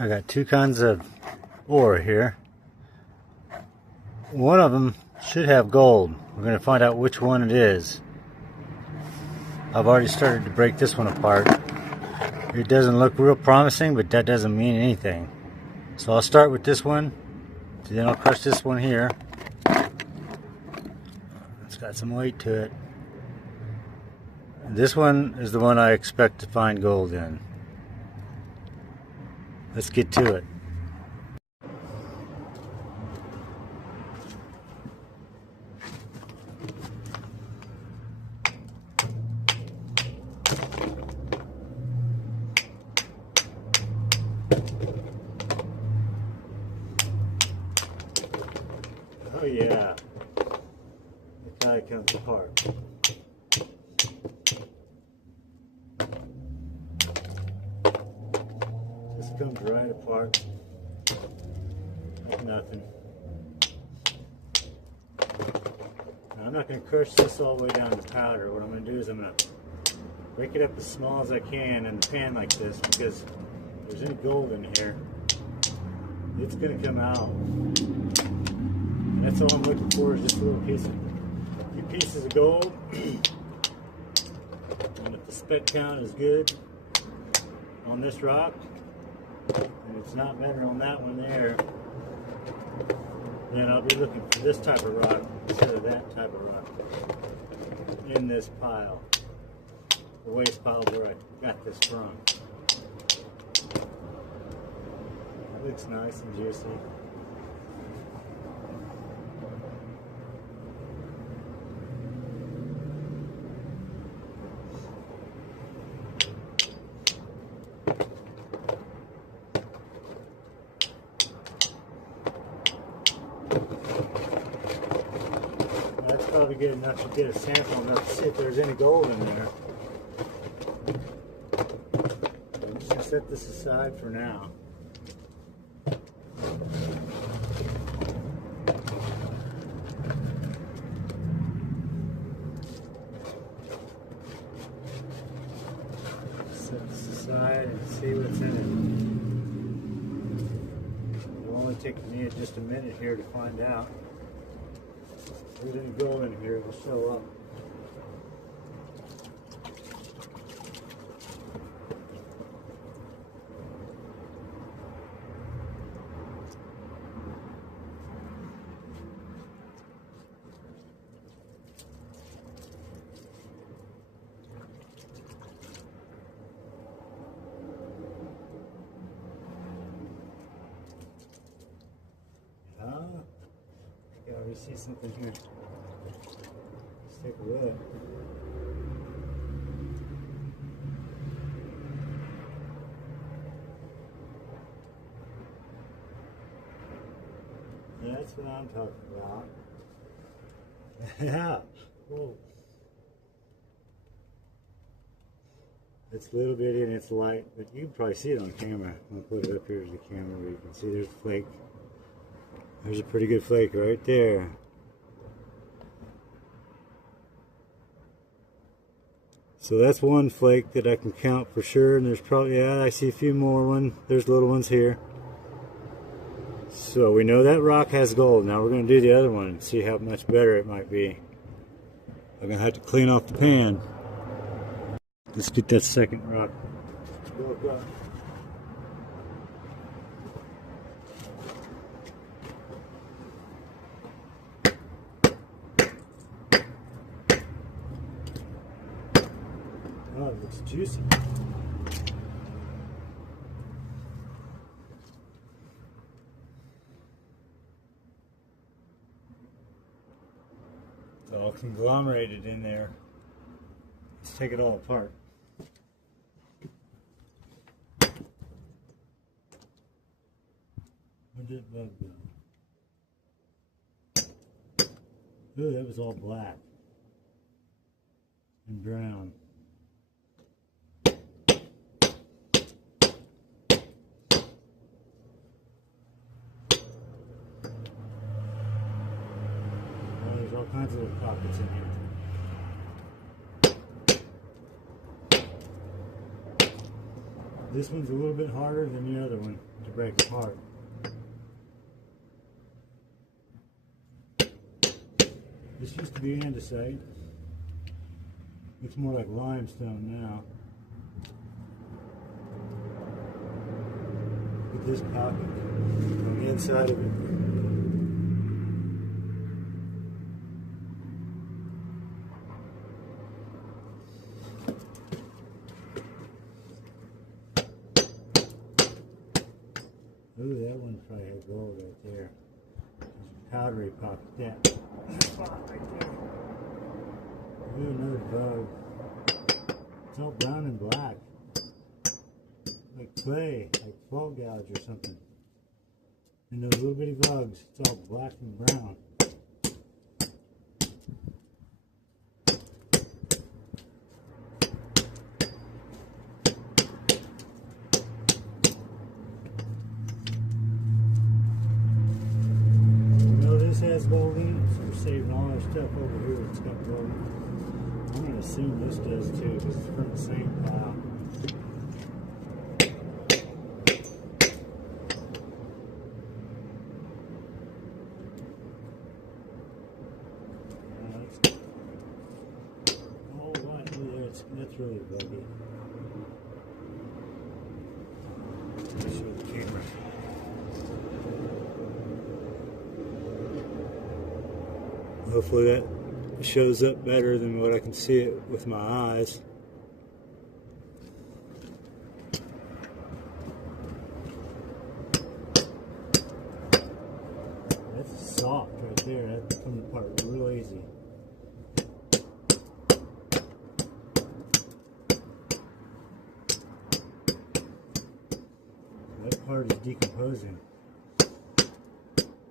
I got two kinds of ore here. One of them should have gold. We're going to find out which one it is. I've already started to break this one apart. It doesn't look real promising, but that doesn't mean anything. So I'll start with this one, then I'll crush this one here. It's got some weight to it. This one is the one I expect to find gold in. Let's get to it. Oh yeah, it kind of comes apart. This comes right apart like nothing. Now, I'm not going to crush this all the way down to powder. What I'm going to do is I'm going to break it up as small as I can in the pan like this, because if there's any gold in here, it's going to come out. And that's all I'm looking for, is just a little few pieces of gold. And if the speck count is good on this rock, and it's not better on that one there, then I'll be looking for this type of rock instead of that type of rock in this pile, the waste pile where I got this from. It looks nice and juicy. That's probably good enough to get a sample enough to see if there's any gold in there. I'm just going to set this aside for now. Set this aside and see what's in it. It'll only take me just a minute here to find out. If there's any gold in here, it will show up. We see something here. Let's take a look. That's what I'm talking about. Yeah. Whoa. It's a little bitty and it's light, but you can probably see it on camera. I'll put it up here to the camera where you can see there's a flake. There's a pretty good flake right there. So that's one flake that I can count for sure, and there's probably, yeah, I see a few more there's little ones here. So we know that rock has gold. Now we're going to do the other one and see how much better it might be. I'm going to have to clean off the pan. Let's get that second rock broke up. Oh, it looks juicy. It's all conglomerated in there. Let's take it all apart. Where'd that bug go? Ooh, that was all black and brown. All kinds of little pockets in here. This one's a little bit harder than the other one. to break apart. This used to be andesite. Looks more like limestone now. Look at this pocket on the inside of it. Ooh, that one probably had gold right there. There's a powdery pocket. Yeah. Spot right there. Ooh, another bug. It's all brown and black. Like clay, like fall gouge or something. And those little bitty bugs, it's all black and brown. Has gold in it, so we're saving all our stuff over here that's got gold in it. I'm going to assume this does too, because it's from the same pile. Oh, right there, that's really buggy. Let me show the camera. Hopefully that shows up better than what I can see it with my eyes. That's soft right there. That's coming apart real easy. That part is decomposing. Oh,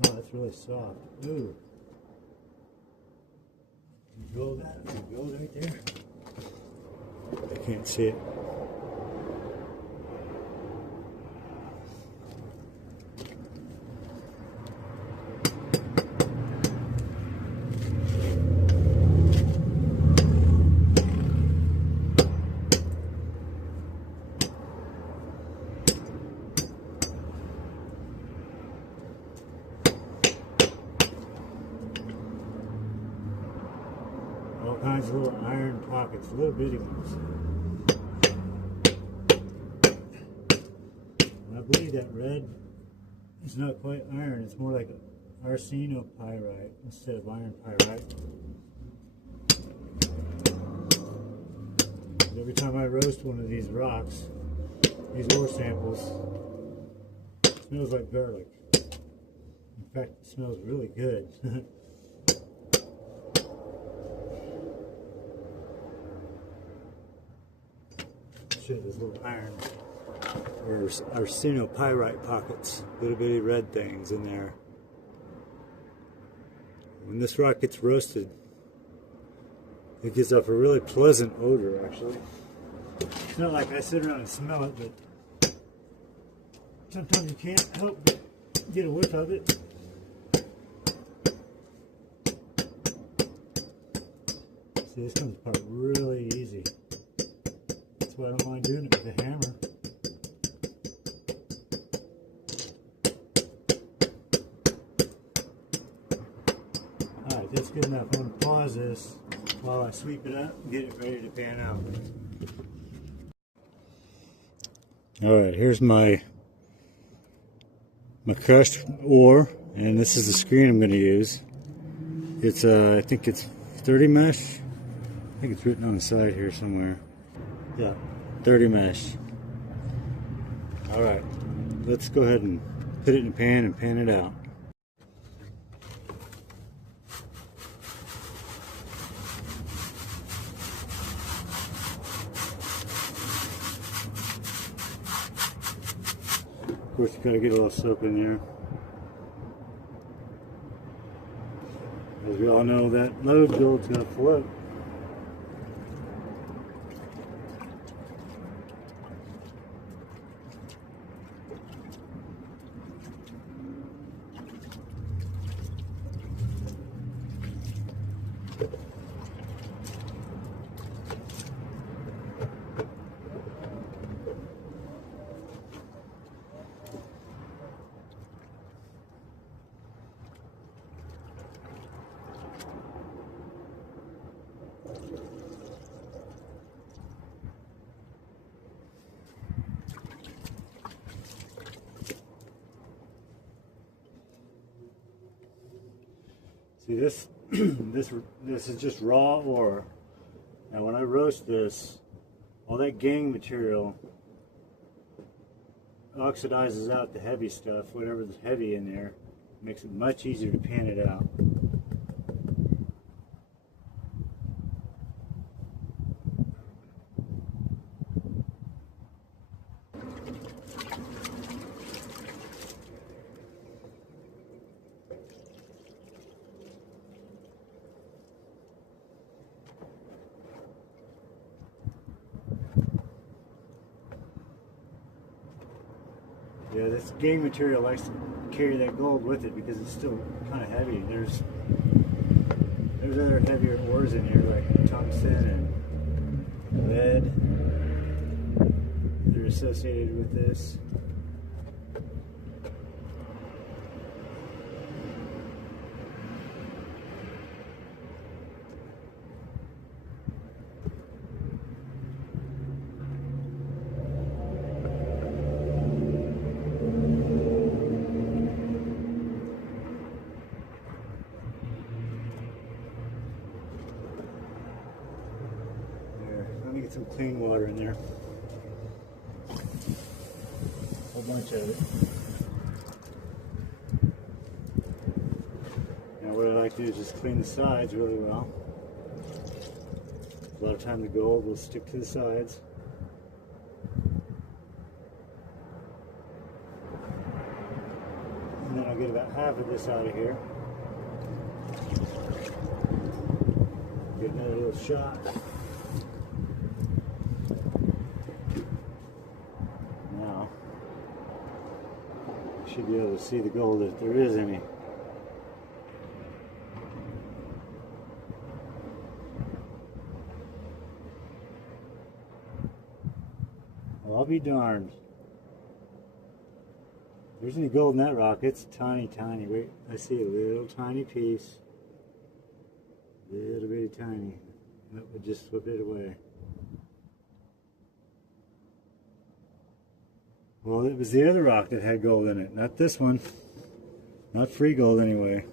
that's really soft. Ooh. Gold right there. I can't see it. All kinds of little iron pockets, little bitty ones. And I believe that red is not quite iron, it's more like arsenopyrite instead of iron pyrite. And every time I roast one of these rocks, these ore samples, it smells like garlic. In fact, it smells really good. There's little iron or arsenopyrite pockets, little bitty red things in there. When this rock gets roasted, it gives off a really pleasant odor, actually. It's not like I sit around and smell it, but sometimes you can't help but get a whiff of it. See, this comes apart really easy. That's why I don't mind doing it with a hammer. Alright, that's good enough. I'm going to pause this while I sweep it up and get it ready to pan out. Alright, here's my crushed ore, and this is the screen I'm going to use. It's I think it's 30 mesh. I think it's written on the side here somewhere. Yeah, 30 mesh. Alright, let's go ahead and put it in a pan and pan it out. Of course, you gotta get a little soap in there. As we all know, that load gold's gonna float. See this, this is just raw ore. Now when I roast this, all that gangue material oxidizes out the heavy stuff, whatever's heavy in there, makes it much easier to pan it out. Yeah, this gangue material likes to carry that gold with it because it's still kind of heavy. There's other heavier ores in here like tungsten and lead that are associated with this. Let me get some clean water in there. A whole bunch of it. Now what I like to do is just clean the sides really well. A lot of time the gold will stick to the sides. And then I'll get about half of this out of here. Get another little shot. Now, I should be able to see the gold if there is any. Well, I'll be darned. If there's any gold in that rock, it's tiny, tiny. Wait, I see a little tiny piece. Little bitty tiny. That would just slip it away. Well, it was the other rock that had gold in it, not this one. Not free gold anyway.